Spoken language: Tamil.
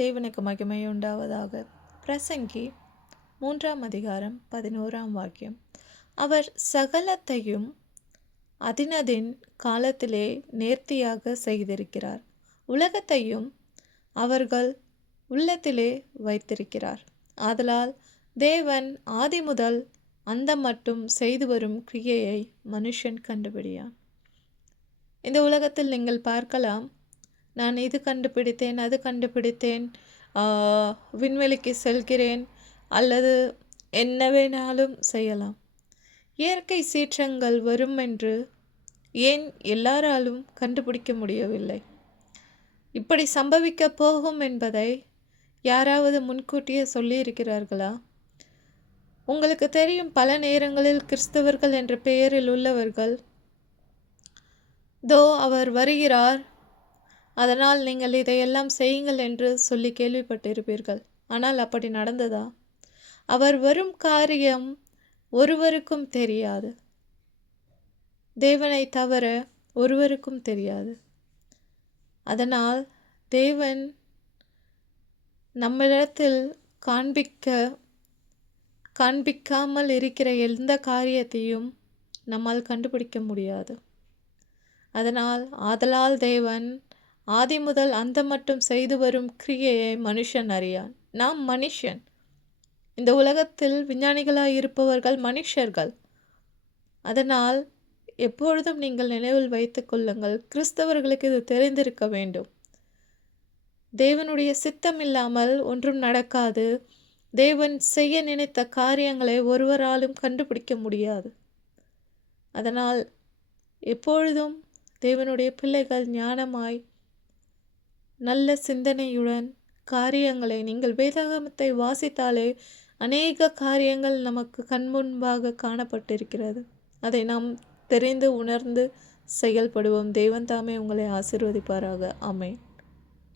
தேவனுக்கு மகிமை உண்டாவதாக. பிரசங்கி 3:11 அவர் சகலத்தையும் அதினதின் காலத்திலே நேர்த்தியாக செய்திருக்கிறார். உலகத்தையும் அவர்கள் உள்ளத்திலே வைத்திருக்கிறார். ஆதலால் தேவன் ஆதி முதல் அந்த மட்டும் செய்து வரும் கிரியையை மனுஷன் கண்டுபிடியான். இந்த உலகத்தில் நீங்கள் பார்க்கலாம், நான் இது கண்டுபிடித்தேன், அது கண்டுபிடித்தேன், விண்வெளிக்கு செல்கிறேன், அல்லது என்ன வேணாலும் செய்யலாம். இயற்கை சீற்றங்கள் வரும் என்று ஏன் எல்லாராலும் கண்டுபிடிக்க முடியவில்லை? இப்படி சம்பவிக்க போகும் என்பதை யாராவது முன்கூட்டியே சொல்லியிருக்கிறார்களா? உங்களுக்கு தெரியும், பல நேரங்களில் கிறிஸ்தவர்கள் என்ற பெயரில் உள்ளவர்கள், தோ அவர் வருகிறார், அதனால் நீங்கள் இதையெல்லாம் செய்யுங்கள் என்று சொல்லி கேள்விப்பட்டிருப்பீர்கள். ஆனால் அப்படி நடந்ததா? அவர் வரும் காரியம் ஒருவருக்கும் தெரியாது. தேவனை தவிர ஒருவருக்கும் தெரியாது. அதனால் தேவன் நம்மிடத்தில் காண்பிக்காமல் இருக்கிற எந்த காரியத்தையும் நம்மால் கண்டுபிடிக்க முடியாது. ஆதலால் தேவன் ஆதி முதல் அந்த மட்டும் செய்து வரும் கிரியையை மனுஷன் அறியான். நாம் மனுஷன். இந்த உலகத்தில் விஞ்ஞானிகளாய் இருப்பவர்கள் மனுஷர்கள். அதனால் எப்பொழுதும் நீங்கள் நினைவில் வைத்துக் கொள்ளுங்கள், கிறிஸ்தவர்களுக்கு இது தெரிந்திருக்க வேண்டும். தேவனுடைய சித்தம் இல்லாமல் ஒன்றும் நடக்காது. தேவன் செய்ய நினைத்த காரியங்களை ஒருவராலும் கண்டுபிடிக்க முடியாது. அதனால் எப்பொழுதும் தேவனுடைய பிள்ளைகள் ஞானமாய் நல்ல சிந்தனையுடன் காரியங்களை, நீங்கள் வேதாகமத்தை வாசித்தாலே அநேக காரியங்கள் நமக்கு கண்முன்பாக காணப்பட்டிருக்கிறது. அதை நாம் தெரிந்து உணர்ந்து செயல்படுவோம். தேவன் தாமே உங்களை ஆசீர்வதிப்பாராக. ஆமென்.